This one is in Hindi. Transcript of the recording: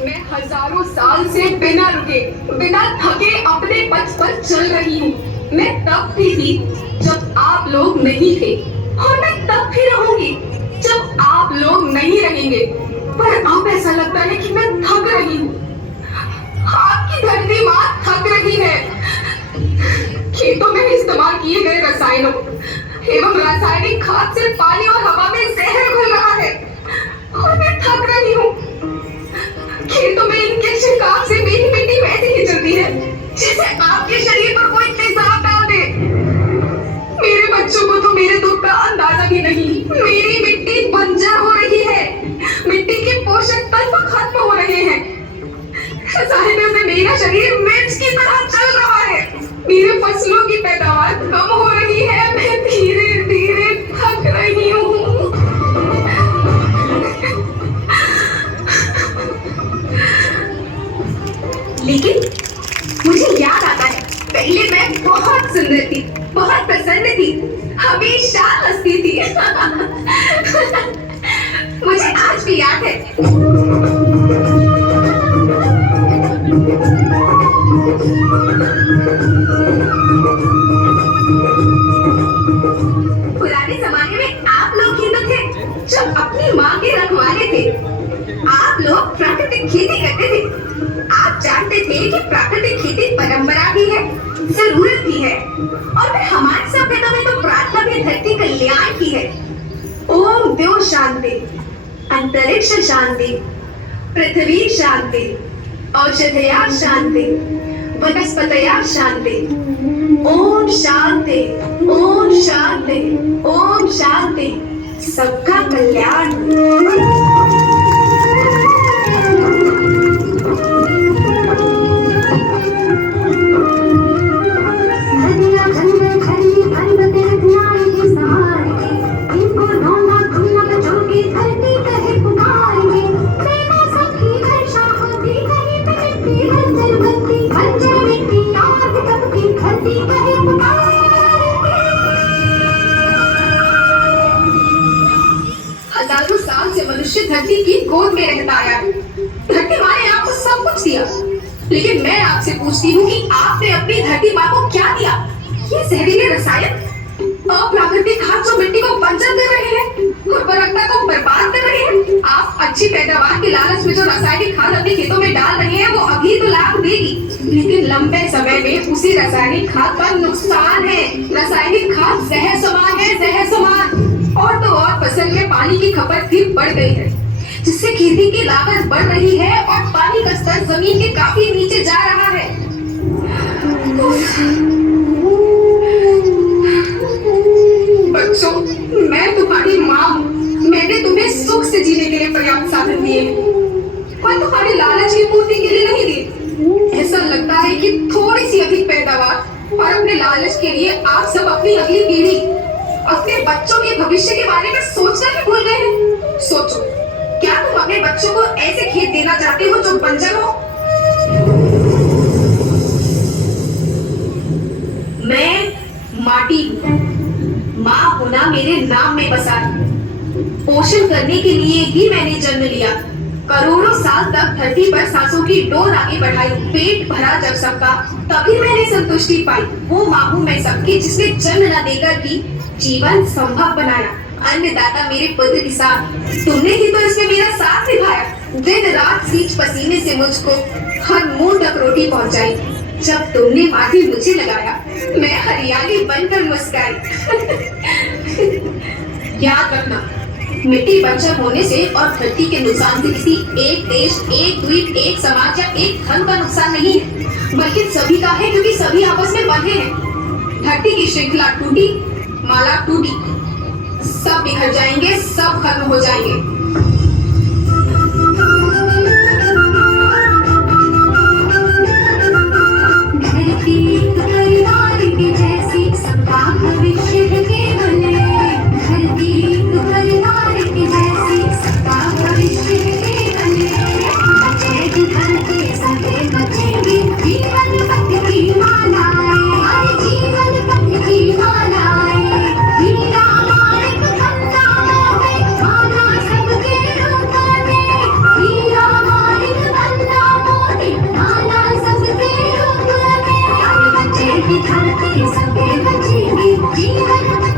मैं हजारों साल से बिना रुके, बिना थके अपने पथ पर चल रही हूँ। मैं तब भी थी जब आप लोग नहीं थे, और मैं तब भी रहूंगी जब आप लोग नहीं रहेंगे। पर अब ऐसा लगता है कि मैं थक रही हूँ। आपकी धरती माँ थक रही है। खेतों में इस्तेमाल किए गए रसायनों एवं रासायनिक खाद से पानी और हवा में जहर घुल रहा है, और मैं थक रही हूँ। खेतों में इनके छिड़काव से मेरी मिट्टी वैसे ही चलती है जैसे आपके शरीर पर कोई तेजाब डाल दे। मेरे बच्चों को तो मेरे दुख का अंदाजा भी नहीं। मेरी मिट्टी बंजर हो रही है, मिट्टी के पोषक तत्व खत्म हो रहे हैं। रसायनों से मेरा शरीर मिर्च की तरह चल रहा है। मेरे फसलों की पैदावार कम हो रही है। मैं धीरे धीरे थक रही हूँ। लेकिन मुझे याद आता है, पहले मैं बहुत सुंदर थी, बहुत प्रसन्न थी, हमेशा हंसती थी। मुझे आज भी याद है। पुराने जमाने में आप लोग ही तो थे जो अपनी माँ के रखवाले थे। आप लोग प्राकृतिक खेती करते थे। आप जानते थे कि प्राकृतिक खेती परंपरा भी है, जरूरत भी है, और फिर हमारी सभ्यता में तो प्रार्थना भी धरती कल्याण की है। ओम द्यो शांति, अंतरिक्ष शांति, पृथ्वी शांति, औषधया शांति, वनस्पतया शांति। ओम शांति, ओम शांति, ओम शांति, सबका कल्याण। हजारों साल से मनुष्य धरती की गोद में रहता आया है। धरती माँ ने आपको सब कुछ दिया, लेकिन मैं आपसे पूछती हूँ कि आपने अपनी धरती माँ को क्या दिया? ये जहरीले रसायन, अप्राकृतिक खाद जो मिट्टी को बंजर कर रहे हैं, उर्वरकता को बर्बाद कर रहे हैं। आप अच्छी पैदावार के लालच में जो रासायनिक खाद अपने खेतों में डाल रहे हैं, वो अभी तो लाभ देगी, लेकिन लंबे समय में उसी रासायनिक खाद का नुकसान है। रासायनिक खाद जहर समान है, जहर समान। और तो और फसल में पानी की खपत भी बढ़ गई है, जिससे खेती की लागत बढ़ रही है और पानी का स्तर जमीन के काफी नीचे जा रहा है। बच्चों, मैं तुम्हारी माँ हूँ। मैंने तुम्हें सुख से जीने के लिए पर्याप्त साधन दिए हैं, पर तुम्हारी लालच की पूर्ति के लिए नहीं दिए। ऐसा लगता है कि थोड़ी सी अधिक पैदावार और अपने लालच के लिए आप सब अपनी अगली पीढ़ी, अपने बच्चों के भविष्य के बारे में सोचना ही भूल गए हैं। सोचो, क्या तुम अपने बच्चों को ऐसे खेत देना चाहते हो जो बंजर हो? मैं माटी हूँ। माँ होना मेरे नाम में बसा है। पोषण करने के लिए ही मैंने जन्म लिया। करोड़ों साल तक धरती पर सांसों की डोर आगे बढ़ाई, पेट भरा जब सबका, तभी मैंने संतुष्टि पाई। वो माँ हूँ मैं सबकी, जिसने जन्म न देकर भी जीवन संभव बनाया। अन्नदाता मेरे पुत्र किसान, तुमने ही तो इसमें मेरा साथ निभाया। दिन रात सींच पसीने से मुझको हर मुंह तक रोटी पहुंचाई। जब तुमने माटी मुझे लगाया, मैं हरियाली बनकर मुस्कुराई। याद रखना, मिट्टी बंजर होने से और धरती के नुकसान से किसी एक देश, एक द्वीप, एक समाज या एक धर्म का नुकसान नहीं है, बल्कि सभी का है, क्योंकि सभी आपस में बंधे हैं। धरती की श्रृंखला टूटी, माला टूटी, सब बिखर जाएंगे, सब खत्म हो जाएंगे। धरती सबे बचेगी जीवन